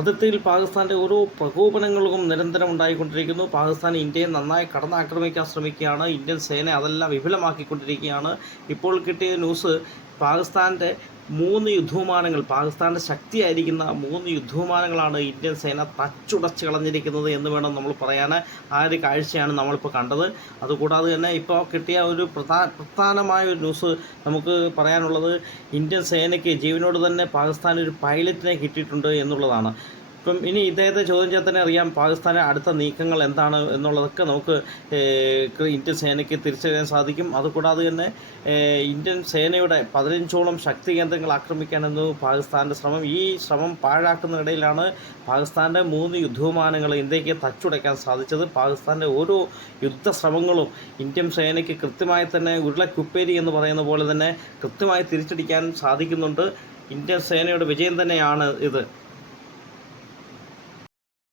അതിർത്തിയിൽ പാകിസ്ഥാന്റെ ഓരോ പ്രകോപനങ്ങളും നിരന്തരം ഉണ്ടായിക്കൊണ്ടിരിക്കുന്നു പാകിസ്ഥാൻ ഇന്ത്യയെ നന്നായി കടന്നാക്രമിക്കാൻ ശ്രമിക്കുകയാണ്. ഇന്ത്യൻ സേന അതെല്ലാം വിപുലമാക്കിക്കൊണ്ടിരിക്കുകയാണ്. ഇപ്പോൾ കിട്ടിയ ന്യൂസ് പാകിസ്ഥാന്റെ മൂന്ന് യുദ്ധവിമാനങ്ങൾ പാകിസ്ഥാന്റെ ശക്തിയായിരിക്കുന്ന മൂന്ന് യുദ്ധവിമാനങ്ങളാണ് ഇന്ത്യൻ സേന തച്ചുടച്ച് കളഞ്ഞിരിക്കുന്നത് എന്ന് വേണം നമ്മൾ പറയാൻ ആ ഒരു കാഴ്ചയാണ് നമ്മളിപ്പോൾ കണ്ടത്. അതുകൂടാതെ തന്നെ ഇപ്പോൾ കിട്ടിയ ഒരു പ്രധാന പ്രധാനമായ ഒരു ന്യൂസ് നമുക്ക് പറയാനുള്ളത് ഇന്ത്യൻ സേനയ്ക്ക് ജീവനോട് തന്നെ പാകിസ്ഥാൻ ഒരു പൈലറ്റിനെ കിട്ടിയിട്ടുണ്ട് എന്നുള്ളതാണ്. ഇപ്പം ഇനി ഇദ്ദേഹത്തെ ചോദ്യം ചെയ്താൽ തന്നെ അറിയാം. പാകിസ്ഥാനെ അടുത്ത നീക്കങ്ങൾ എന്താണ് എന്നുള്ളതൊക്കെ നമുക്ക് ഇന്ത്യൻ സേനയ്ക്ക് തിരിച്ചറിയാൻ സാധിക്കും. അതുകൂടാതെ തന്നെ ഇന്ത്യൻ സേനയുടെ പതിനഞ്ചോളം ശക്തി കേന്ദ്രങ്ങൾ ആക്രമിക്കാനെന്ന് പാകിസ്ഥാന്റെ ശ്രമം ഈ ശ്രമം പാഴാക്കുന്നതിനിടയിലാണ് പാകിസ്ഥാന്റെ മൂന്ന് യുദ്ധവിമാനങ്ങൾ ഇന്ത്യയ്ക്ക് തച്ചുടയ്ക്കാൻ സാധിച്ചത്. പാകിസ്ഥാന്റെ ഓരോ യുദ്ധശ്രമങ്ങളും ഇന്ത്യൻ സേനയ്ക്ക് കൃത്യമായി തന്നെ ഉരുളക്കുപ്പേരി എന്ന് പറയുന്ന പോലെ തന്നെ കൃത്യമായി തിരിച്ചടിക്കാൻ സാധിക്കുന്നുണ്ട്. ഇന്ത്യൻ സേനയുടെ വിജയം തന്നെയാണ് ഇത്.